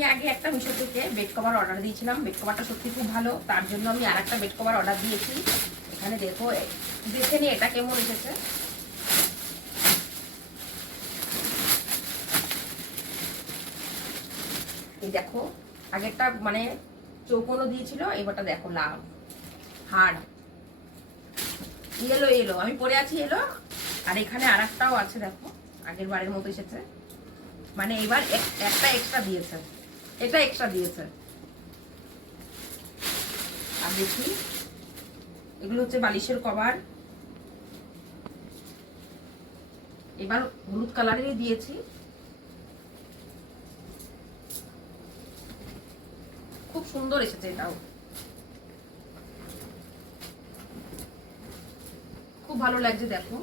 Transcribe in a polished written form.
আমি আগে একটা মিশো থেকে বেড কভার অর্ডার দিয়েছিলাম, বেড কভারটা সত্যি খুব ভালো, তার জন্য আমি আর একটা বেড কভার অর্ডার দিয়েছি। এখানে দেখো, দেখে নিয়ে এটা কেমন এসেছে। এই দেখো, আগেরটা মানে চৌকোনো দিয়েছিল, এবারটা দেখো লাভ হাড় এলো এলো, আমি পরে আছি এলো। আর এখানে আর একটাও আছে দেখো, আগের বারের মতো এসেছে, মানে এবার একটা এক্সট্রা দিয়েছে, এটা এক্সট্রা দিয়েছে। আর দেখি, এগুলো হচ্ছে বালিশের কভার, এবার হলুদ কালারেরই দিয়েছি। খুব সুন্দর এসেছে এটাও, খুব ভালো লাগছে দেখো।